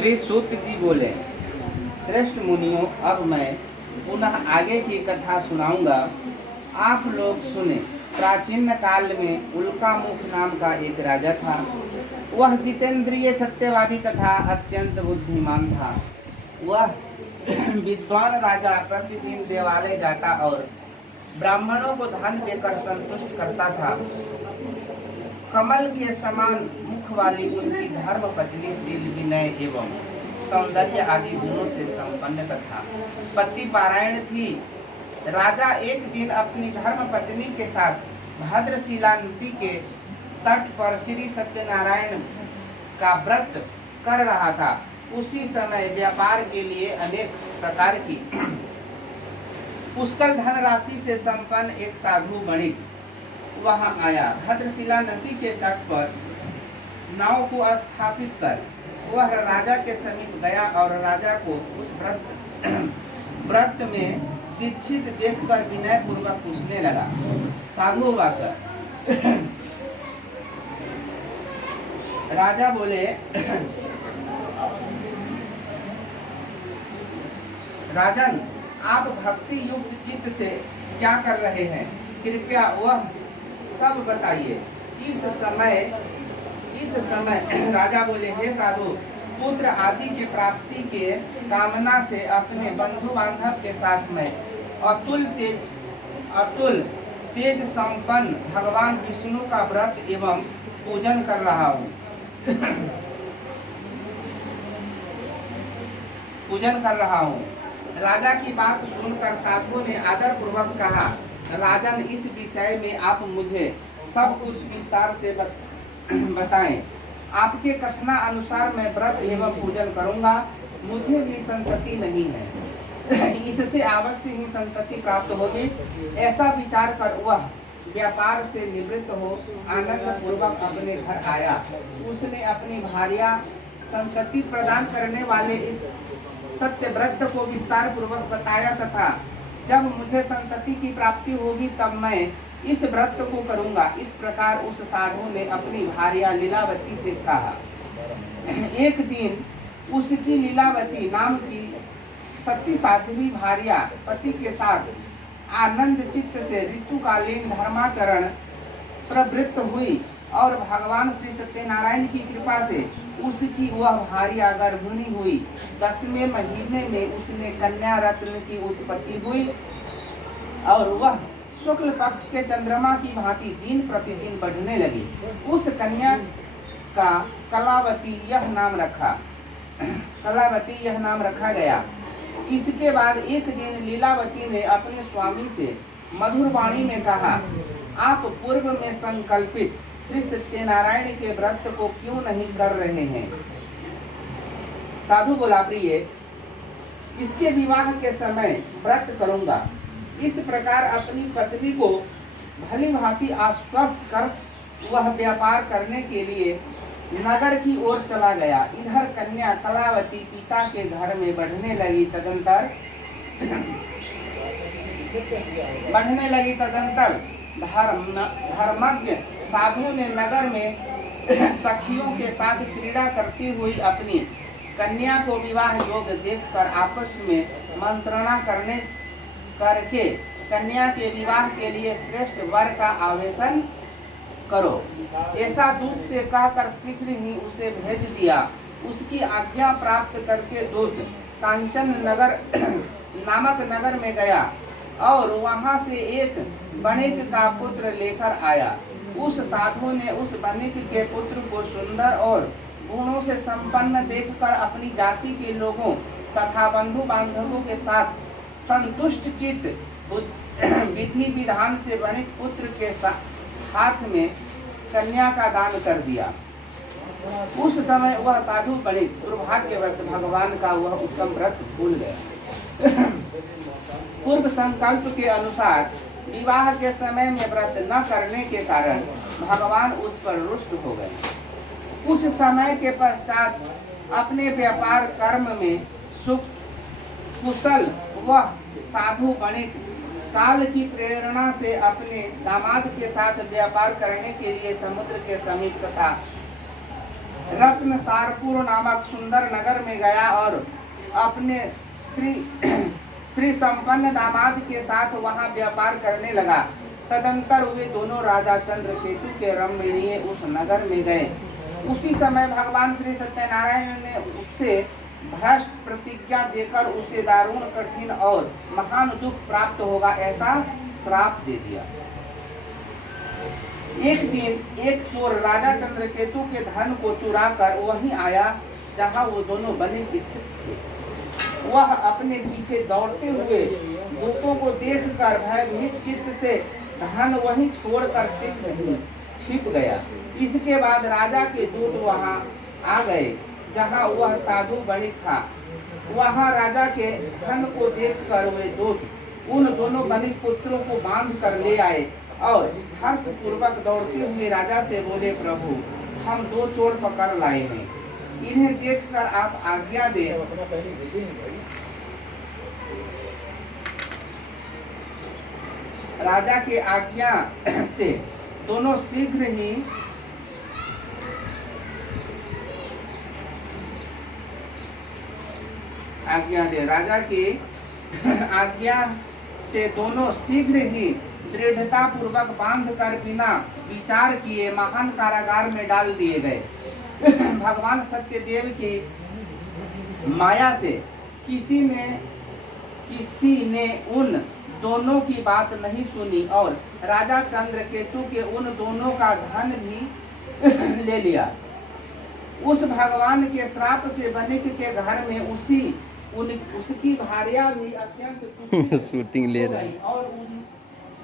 श्री सूत जी बोले, श्रेष्ठ मुनियों, अब मैं पुनः आगे की कथा सुनाऊंगा। आप लोग सुने। प्राचीन काल में उल्कामुख नाम का एक राजा था। वह जितेंद्रिय, सत्यवादी तथा अत्यंत बुद्धिमान था। वह विद्वान राजा प्रतिदिन देवालय जाता और ब्राह्मणों को धन देकर संतुष्ट करता था। कमल के समान मुख वाली उनकी धर्म पत्नी शील, विनय एवं सौंदर्य आदि गुणों से संपन्न तथा पति पारायण थी। राजा एक दिन अपनी धर्म पत्नी के साथ भद्रशिला नदी के तट पर श्री सत्यनारायण का व्रत कर रहा था। उसी समय व्यापार के लिए अनेक प्रकार की पुष्कल धनराशि से संपन्न एक साधु वणिक वहां आया। भद्रशिला नदी के तट पर नाव को स्थापित कर वह राजा के समीप गया और राजा को उस व्रत में दीक्षित देखकर विनय पूर्वक पूछने लगा। साधु वाचा राजा बोले, राजन, आप भक्ति युक्त चित्त से क्या कर रहे हैं? कृपया वह सब बताइए। इस समय राजा बोले, हे साधु, पुत्र आदि की प्राप्ति के कामना से अपने बंधु बांधव के साथ में अतुल तेज संपन्न भगवान विष्णु का व्रत एवं पूजन कर रहा हूँ। राजा की बात सुनकर साधु ने आदर पूर्वक कहा, राजन, इस विषय में आप मुझे सब कुछ विस्तार से बताएं। आपके कथना अनुसार मैं व्रत एवं पूजन करूंगा। मुझे भी संतति नहीं है, इससे अवश्य ही संतति प्राप्त होगी। ऐसा विचार कर वह व्यापार से निवृत्त हो आनंद पूर्वक अपने घर आया। उसने अपनी भार्या संतति प्रदान करने वाले इस सत्य व्रत को विस्तार पूर्वक बताया तथा जब मुझे संतति की प्राप्ति होगी तब मैं इस व्रत को करूंगा। इस प्रकार उस साधु ने अपनी भार्या लीलावती से कहा। एक दिन उसकी लीलावती नाम की सती साध्वी भार्या पति के साथ आनंद चित्त से ऋतुकालीन धर्माचरण प्रवृत्त हुई और भगवान श्री सत्यनारायण की कृपा से उसकी वह भार्या गर्भिणी हुई। 10वें महीने में उसने कन्या रत्न की उत्पत्ति हुई और वह शुक्ल पक्ष के चंद्रमा की भांति दिन प्रतिदिन बढ़ने लगी। उस कन्या का कलावती यह नाम रखा गया। इसके बाद एक दिन लीलावती ने अपने स्वामी से मधुर वाणी में कहा, आप पूर्व में संकल्पित श्री सत्यनारायण के व्रत को क्यों नहीं कर रहे हैं? साधु बोला, प्रिय, इसके विवाह के समय व्रत करूंगा। इस प्रकार अपनी पत्नी को भली भांति आश्वस्त कर वह व्यापार करने के लिए नगर की ओर चला गया। इधर कन्या कलावती पिता के घर में बढ़ने लगी। तदंतर धर्मज्ञ साधु ने नगर में सखियों के साथ क्रीड़ा करती हुई अपनी कन्या को विवाह योग्य देखकर आपस में मंत्रणा करके कन्या के विवाह के लिए श्रेष्ठ वर का आवेदन करो, ऐसा दूत से कहकर शीघ्र ही उसे भेज दिया। उसकी आज्ञा प्राप्त करके दूत कांचन नगर नामक नगर में गया और वहां से एक वणिक का पुत्र लेकर आया। उस साधु ने उस वणिक के पुत्र को सुंदर और गुणों से संपन्न देखकर अपनी जाति के लोगों तथा बंधु बांधवों के साथ संतुष्ट चित्त विधि विधान से वणिक पुत्र के हाथ में कन्या का दान कर दिया। उस समय वह साधु वणिक दुर्भाग्यवश भगवान का वह उत्तम व्रत भूल गया। पूर्व संकल्प के अनुसार विवाह के समय में व्रत न करने के कारण भगवान उस पर रुष्ट हो गए। कुछ समय के पश्चात अपने व्यापार कर्म में सुख कुशल वह साधु वणिक काल की प्रेरणा से अपने दामाद के साथ व्यापार करने के लिए समुद्र के समीप तथा रत्न सारपुर नामक सुंदर नगर में गया और अपने श्री संपन्न दामाद के साथ वहां व्यापार करने लगा। तदंतर वे दोनों राजा चंद्रकेतु के रमणीय उस नगर में गए। उसी समय भगवान श्री सत्यनारायण ने उससे भ्रष्ट प्रतिज्ञा देकर उसे दारुण कठिन और महान दुख प्राप्त होगा ऐसा श्राप दे दिया। एक दिन एक चोर राजा चंद्रकेतु के धन को चुरा कर वहीं आया जहां वो दोनों बनिक स्थित थे। वह अपने पीछे दौड़ते हुए दूतों को देखकर भयभीत चित्त से धन वहीं छोड़कर शीघ्र ही छिप गया। इसके बाद राजा के दूत वहां आ गए जहां वह साधु बणिक था। वहां राजा के धन को देखकर वे दूत उन दोनों बनिक पुत्रों को बांध कर ले आए और हर्ष पूर्वक दौड़ते हुए राजा से बोले, प्रभु हम 2 चोर पकड़ लाए हैं, इन्हें देखकर आप आज्ञा दें। राजा के आज्ञा से दोनों शीघ्र ही आज्ञा दे। राजा की आज्ञा से दोनों शीघ्र ही दृढ़ता पूर्वक बांध कर बिना विचार किए महान कारागार में डाल दिए गए। भगवान सत्यदेव की माया से किसी ने उन दोनों की बात नहीं सुनी और राजा चंद्रकेतु के उन दोनों का धन भी ले लिया। उस भगवान के श्राप से बनिक के घर में उसकी भार्या भी अत्यंत शूटिंग ले रहा है और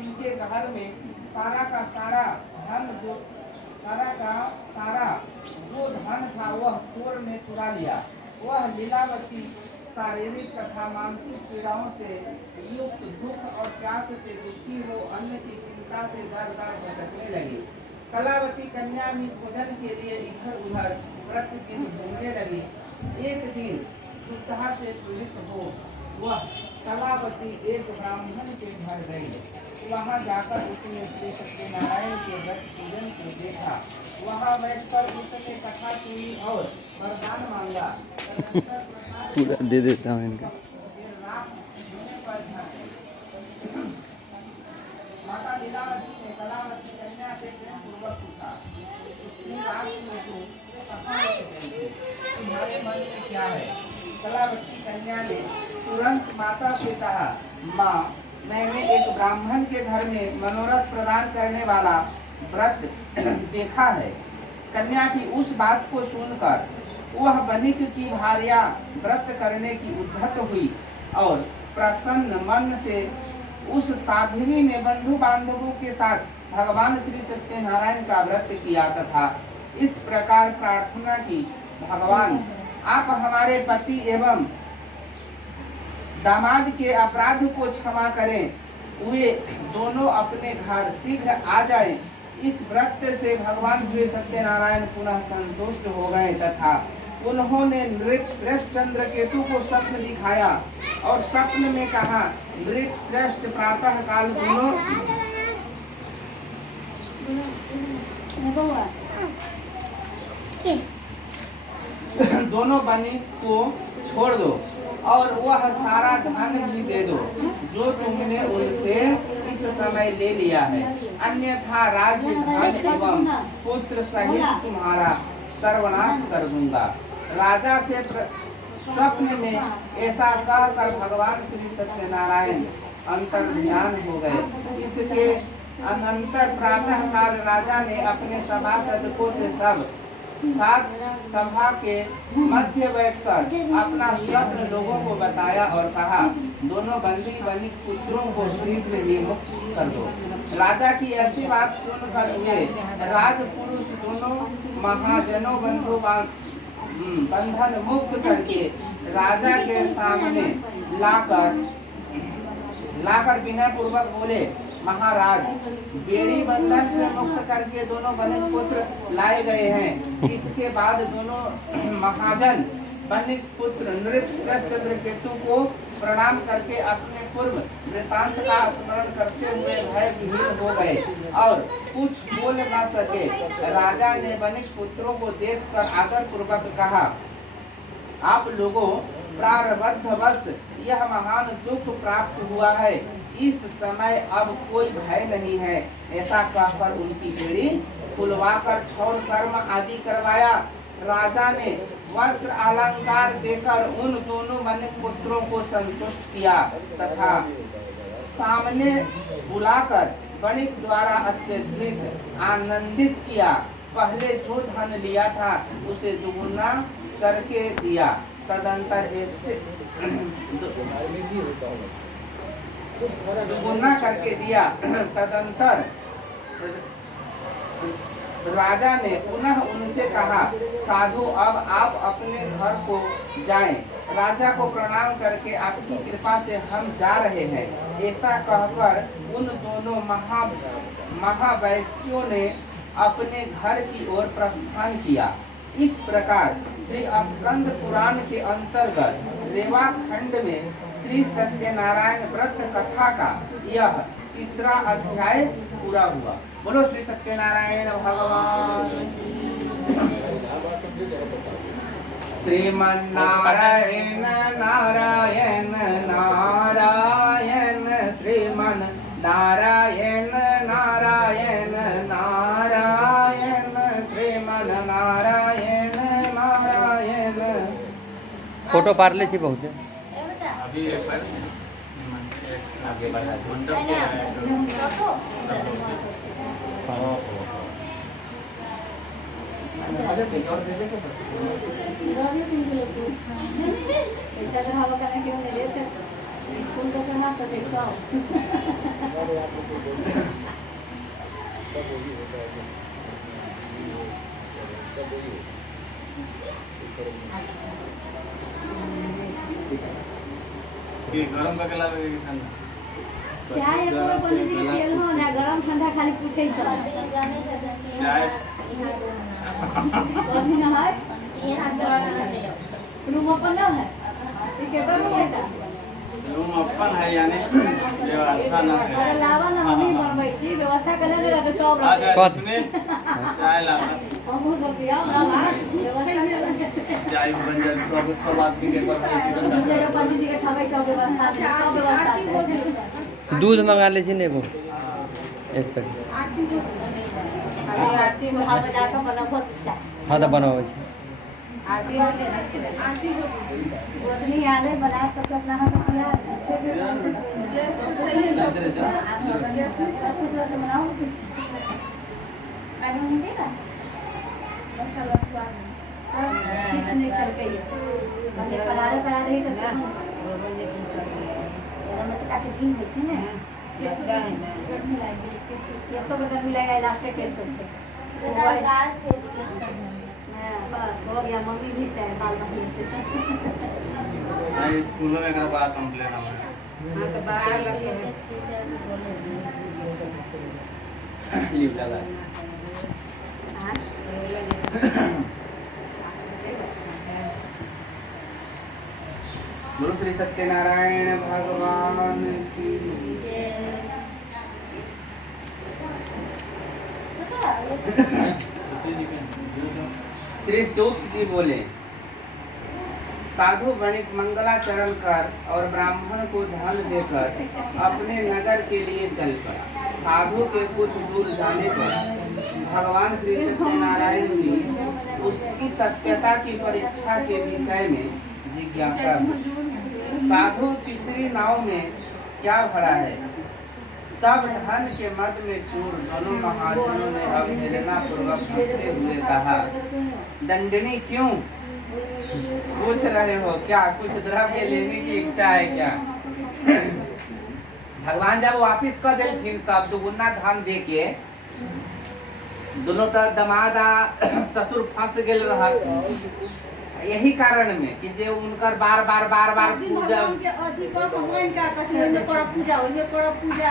उनके घर में सारा का सारा धन जो धन था वह चोर ने चुरा लिया। वह लीलावती शारीरिक तथा मानसिक पीड़ाओं से युक्त दुख और प्यास से दुखी हो अन्न की चिंता से दर दर भटकने लगी। कलावती कन्या भी भोजन के लिए इधर उधर प्रतिदिन घूमने लगी। एक दिन शुद्धता से पीड़ित हो वह कलावती एक ब्राह्मण के घर गई। वहां जाकर उसने श्री सत्यनारायण के व्रत पूजन को देखा। वहां बैठकर उसने कथा सुनी और वरदान मांगा। पूरा दे देता हूँ इनका। माता लीलावती ने कलावती कन्या से प्रेम पूर्वक पूछा, तुम्हारे मन में क्या है? कलावती कन्या ने तुरंत माता से कहा, माँ मैंने एक ब्राह्मण के घर में मनोरथ प्रदान करने वाला व्रत देखा है। कन्या की उस बात को सुनकर वह बनिक की भार्या व्रत करने की उद्धत हुई और प्रसन्न मन से उस साध्वी ने बंधु बांधवों के साथ भगवान श्री सत्यनारायण का व्रत किया तथा इस प्रकार प्रार्थना की, भगवान आप हमारे पति एवं दामाद के अपराध को क्षमा करें, वे दोनों अपने घर शीघ्र आ जाएं। इस व्रत से भगवान श्री सत्यनारायण पुनः संतुष्ट हो गए तथा उन्होंने नृपश्रेष्ठ चंद्रकेतु को स्वप्न दिखाया और स्वप्न में कहा, नृपश्रेष्ठ प्रातः काल दोनों बनिक को छोड़ दो और वह सारा धन भी दे दो जो तुमने उनसे इस समय ले लिया है, अन्यथा राज्य धन एवं पुत्र सहित तुम्हारा सर्वनाश कर दूंगा। राजा से स्वप्न में ऐसा कहकर भगवान श्री सत्यनारायण अंतर्ध्यान हो गए। इसके अनंतर प्रातः काल राजा ने अपने सभासद को से साथ सभा के मध्य बैठकर अपना स्वप्न लोगों को बताया और कहा, दोनों बंदी बनिक पुत्रों को शीघ्र ही मुक्त कर दो। राजा की ऐसी बात सुनकर वे राजपुरुष दोनों महाजनों बंधु बंधन मुक्त करके राजा के सामने लाकर विनय पूर्वक बोले, महाराज बेड़ी बंधन से मुक्त करके दोनों बनिक पुत्र लाए गए हैं। इसके बाद दोनों महाजन बनिक पुत्र नृपश्रेष्ठ चंद्रकेतु को प्रणाम करके अपने पूर्व वृतांत का स्मरण करते हुए भय विहीन हो गए और कुछ बोल न सके। राजा ने वणिक पुत्रों को देखकर आदर पूर्वक कहा, आप लोगों प्रारब्धवश यह महान दुख प्राप्त हुआ है, इस समय अब कोई भय नहीं है। ऐसा कहकर उनकी बेड़ी खुलवाकर क्षौर कर्म आदि करवाया। राजा ने वस्त्र अलंकार देकर उन दोनों वणिक पुत्रों को संतुष्ट किया तथा सामने बुलाकर वणिक द्वारा अत्यधिक आनंदित किया। पहले जो धन लिया था उसे दुगुना करके दिया। तदंतर ऐसे दुगुना करके दिया। तदंतर राजा ने पुनः उनसे कहा, साधु अब आप अपने घर को जाएं। राजा को प्रणाम करके आपकी कृपा से हम जा रहे हैं। ऐसा कहकर उन दोनों महावैश्यों ने अपने घर की ओर प्रस्थान किया। इस प्रकार श्री स्कंद पुराण के अंतर्गत रेवा खंड में श्री सत्यनारायण व्रत कथा का यह तीसरा अध्याय पूरा हुआ। बोलो श्री सत्यनारायण भगवान। श्रीमन्नारायण नारायण नारायण श्रीमन नारायण नारायण नारायण श्रीमन नारायण नारायण। फोटो पारले छी बहुत है। अभी एक बार आगे बढ़ा मंडप के ऐसा अगर हवा करने के लिए लेते फूल का चढ़ा सकते कि गरम का केला में ठंडा चाय पूरा बंद जी तेल हो ना गरम ठंडा खाली पूछे सब चाय कथी ना है रूम ओपन ना है ठीक है रूम है रूम अपन है यानी व्यवस्था ना है। अरे लावा ना हम बनबै छी व्यवस्था कर ले रहते सब आज रहते इसने चाय लाना हम सब पिया लावा व्यवस्था चाय बन जाए सब आदमी के पर मेरे पंडित जी के ठगै सब व्यवस्था सब व्यवस्था है। दूध मंगा ले छी नेबो एक पैकेट। आरती में हाथ बजा के बनाबो चाय हाँ तो बनावे छी। आरती उतनी आले बना सबके अपना हाथ पिया बनाओ कुछ नहीं करके बच्चे पढ़ा रहे तो सब मतलब काके दिन होइ छै ने केसो बदल मिलेगा लास्ट केसो छै लास्ट केस बस हो गया। मम्मी भी चाहे बाल बच्चे से नहीं स्कूल में एक बार कंप्लेन आ हां तो बाहर लगे लीव लगा। बोलो श्री सत्यनारायण भगवान की। श्री सूत जी बोले, साधु वणिक मंगलाचरण कर और ब्राह्मण को धन देकर अपने नगर के लिए चल पड़ा। साधु के कुछ दूर जाने पर भगवान श्री सत्यनारायण की उसकी सत्यता की परीक्षा के विषय में जिज्ञासा हुई। साधु तीसरी नाव में क्या भरा है? तब धन के मद में चूर दोनों महाजनों ने अवहेलना पूर्वक हंसते हुए कहा, दंडनी क्यों? पूछ रहे हो क्या? कुछ द्रव्य लेने की इच्छा है क्या? भगवान जब वापिस कर दिलथिन सब दुगुना धन दे के, दोनों दमाद ससुर फंस गेल रहत। यही कारण में कि जे उनकर बार बार पूजा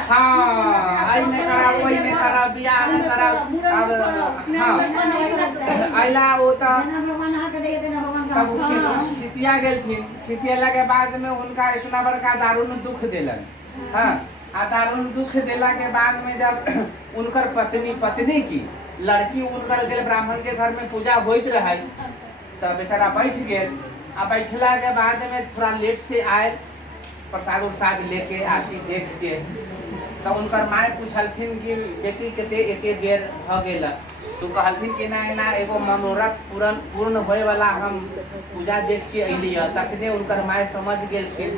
हाँ आई में करा वही में करा बियाह में करा अब हाँ आइला वो तो भगवान हाथ दे देना भगवान तब खिसिया गेलथिन। खिसियला के बाद में उनका इतना बड़का दारुण दुख देलन। हाँ, आ दारुण दुख देला के बाद में जब उनकर पत्नी की लड़की उनकर गेल ब्राह्मण के घर में पूजा होइत रहे, तब बेचारा बैठ गेल। आ बैठला के बाद में थोड़ा लेट से आए, प्रसाद उरसाद लेके आरती देख के, तो उनकर माए पूछलथिन कि बेटी के एके बेर भ गेल, तो कहलथिन कि ना एगो मनोरथ पूर्ण होए वाला हम पूजा देख के अइली है। तखने उनकर माए समझ गेलखिन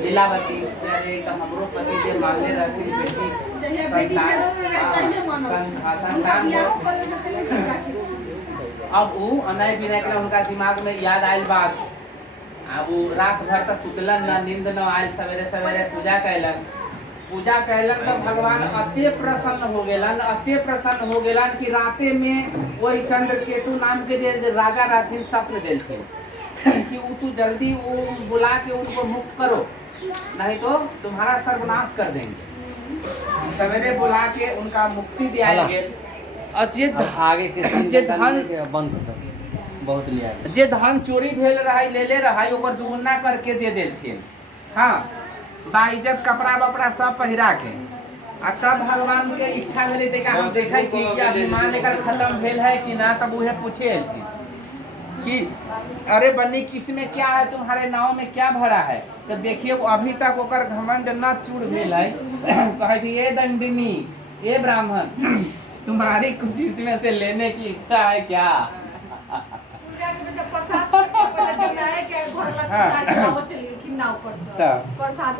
लीलावती, अरे तो हमरो पति जे मानले रहथिन बेटी संतान अब उ अनय बिनय के उनका दिमाग में याद आयल बात। अब उ रात भर तक सुतलन न, नींद न आयल। सवेरे सवेरे पूजा कैलन तो भगवान अति प्रसन्न हो गेलन कि राते में वही चंद्रकेतु नाम के जे राजा रहथिन स्वप्न देलथिन कि उ तू जल्दी वो बुला के उनको मुक्त करो, नहीं तो तुम्हारा सर्वनाश कर देंगे। सवेरे बुला के उनका मुक्ति दिया गेल। आगे के धन बंद होता बहुत लिया जे धन चोरी भेल रहा ले रहा ओकर दुगुना करके दे देलथिन। हाँ, बाइज्जत कपड़ा वपड़ा सब पहिरा के। आ तब भगवान के इच्छा भेले त हम देखै छी कि अभिमान एकर खत्म भेल है कि ना। तब उहे पूछे एलथिन कि अरे बन्नी किसमें क्या है, तुम्हारे नाव में क्या भरा है। तो देखिए अभी तक ओकर घमंड न चूर भेल है। कहे थी ये दंडिनी, ये ब्राह्मण, तुम्हारी कुछ इसमें से लेने की इच्छा है क्या। प्रसाद